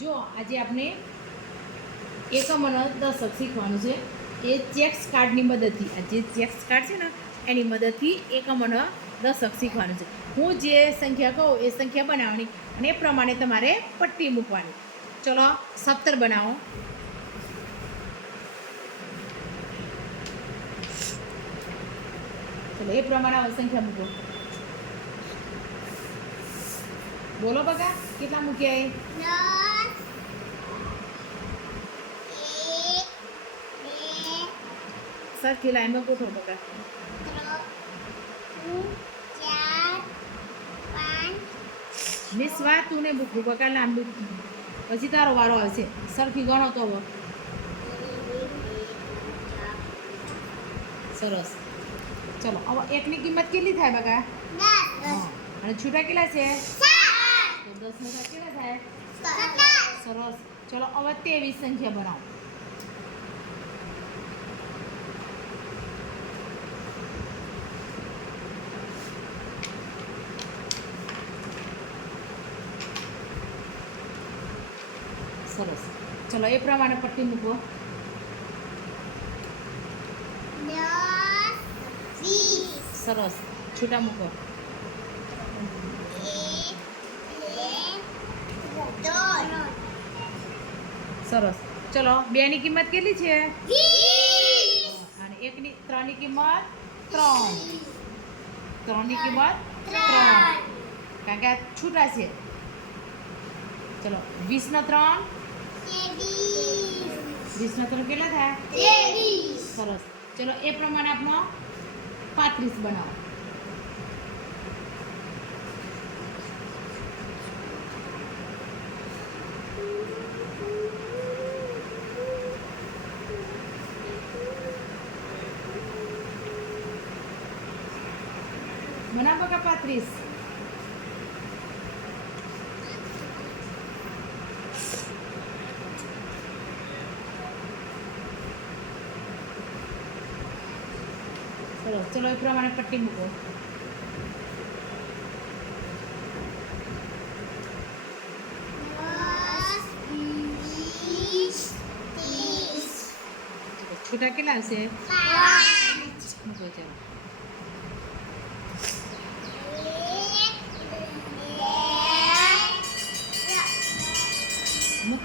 જો આજે આપણે એકમ અને દશક શીખવાનું છે એ ચેક્સ કાર્ડની મદદથી આ જે ચેક્સ કાર્ડ છે ને એની મદદથી એકમ અને દશક શીખવાનું છે. હું જે સંખ્યા કહું એ સંખ્યા બનાવવાની અને એ પ્રમાણે તમારે પટ્ટી મૂકવાની. ચલો 17 બનાવો. ચલો એ પ્રમાણે સંખ્યા મૂકો. બોલો બકા કેટલા મૂક્યા? સરખી લાઈનમાં ગોઠવો બકા. 3 4 5 મિસવા તું ને મૂકવું બકા લાંબુ પછી તારો વારો આવશે. સરખી ગણો તો સરસ. ચલો હવે એકની કિંમત કેટલી થાય બકા? 10. અને છૂટા કેટલા છે? 7. તો 10 ના કેટલા થાય? 17. સરસ. ચલો હવે 23 સંખ્યા બનાવો. સરસ. ચલો એ પ્રમાણે પટ્ટી મૂકો. 10 20 સરસ. છૂટા મૂકો. 1 2 સરસ. ચલો 2 ની કિંમત કેટલી છે? 20 અને 3 ની કિંમત 3. 3 ની કિંમત 3 કારણ કે આ છૂટા છે. ચલો 20 નો 3 20 નો 3 કેટલા થાય? 23 સરસ. ચલો એ પ્રમાણે આપણો 35 બનાવો. બનાવો બકા 35. સરસ. ચલો એ પ્રમાણે પટ્ટી મૂકો. છૂટા કેટલા આવશે? 5 મૂકો. ચલો મૂક.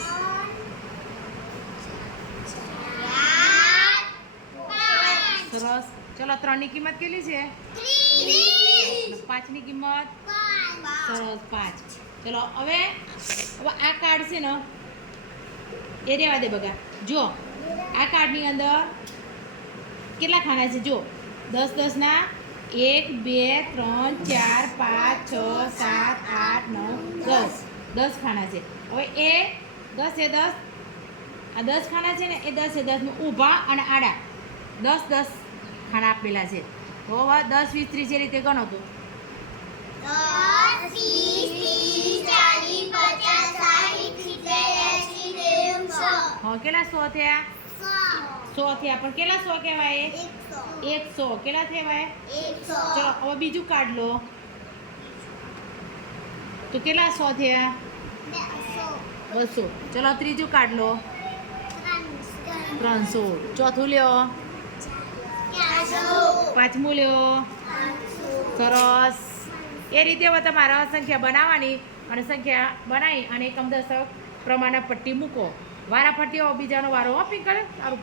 સરસ. ચલો 3 ની કિંમત કેટલી છે? 5 ની કિંમત સરસ 5. ચલો હવે આ કાર્ડ છે ને એ રહેવા દે બગા. જો આ કાર્ડની અંદર કેટલા ખાના છે? જો 10 10 ના 1 2 3 4 5 6 7 8 9 10 10 ખાના છે. હવે એ 10 એ 10 આ 10 ખાના છે ને એ 10 એ 10 ઊભા અને આડા 10 10 ખાના આપેલા છે. તો હવે 10 20 30 એ રીતે ગણો તો 10 20 30 40 50 60 70 80 90 100 હા કેટલા 100 થયા? 100 થયા. પણ કેટલા 100 કહેવાય? 100. કેટલા કહેવાય? 100 ચલો હવે બીજું કાર્ડ લો. તો કેટલા 100 થયા? 200. ચલો ત્રીજું કાર્ડ લો. 300. ચોથું લ્યો. પાંચમું લ્યો. સરસ. એ રીતે હવે તમારે સંખ્યા બનાવવાની અને સંખ્યા બનાવી અને એકમ દશક પ્રમાણે પટ્ટી મૂકો. વારા પટ્ટીઓ બીજાનો વારો. પિંકલ તારું